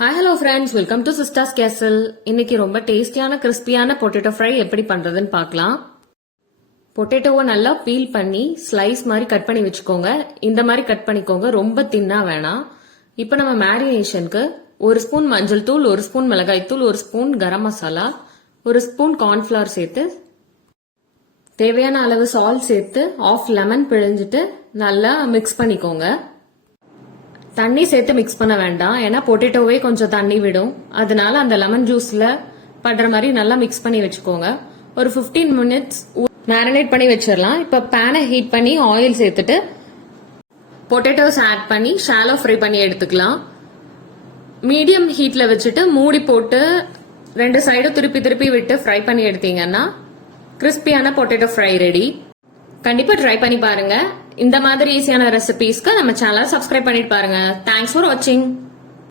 Hi hello friends, welcome to sisters கேசல். இன்னைக்கு ரொம்ப டேஸ்டியான கிறிஸ்பியான பொட்டேட்டோ ஃப்ரை எப்படி பண்றதுன்னு பார்க்கலாம். பொட்டேட்டோவை நல்லா பீல் பண்ணி ஸ்லைஸ் மாதிரி கட் பண்ணி வச்சுக்கோங்க. இந்த மாதிரி கட் பண்ணிக்கோங்க, ரொம்ப தின்னா வேணாம். இப்போ நம்ம மேரினேஷனுக்கு 1 ஸ்பூன் மஞ்சள் தூள், 1 ஸ்பூன் மிளகாய் தூள், 1 spoon garam masala, 1 spoon cornflour சேர்த்து தேவையான அளவு சால்ட் சேர்த்து ஆஃப் லெமன் பிழிஞ்சிட்டு நல்லா மிக்ஸ் பண்ணிக்கோங்க. தண்ணி சேர்த்து மிக்ஸ் பண்ண வேண்டாம், ஏன்னா பொட்டேட்டோவே கொஞ்சம் தண்ணி விடும். அதனால அந்த லெமன் ஜூஸ்ல படுற மாதிரி நல்லா மிக்ஸ் பண்ணி வச்சுக்கோங்க. ஒரு 15 மினிட்ஸ் மேரினேட் பண்ணி வச்சிடலாம். இப்ப பேனை ஹீட் பண்ணி ஆயில் சேர்த்துட்டு பொட்டேட்டோஸ் ஆட் பண்ணி ஷாலோ ஃப்ரை பண்ணி எடுத்துக்கலாம். மீடியம் ஹீட்ல வச்சுட்டு மூடி போட்டு 2 சைடும் திருப்பி திருப்பி விட்டு ஃப்ரை பண்ணி எடுத்தீங்கன்னா கிறிஸ்பியான பொட்டேட்டோ ஃப்ரை ரெடி. கண்டிப்பா ட்ரை பண்ணி பாருங்க. இந்த மாதிரி ஈஸியான ரெசிபீஸ்க்கு நம்ம சேனலை சப்ஸ்கிரைப் பண்ணிட்டு பாருங்க. தேங்க்ஸ் ஃபார் வாட்சிங்.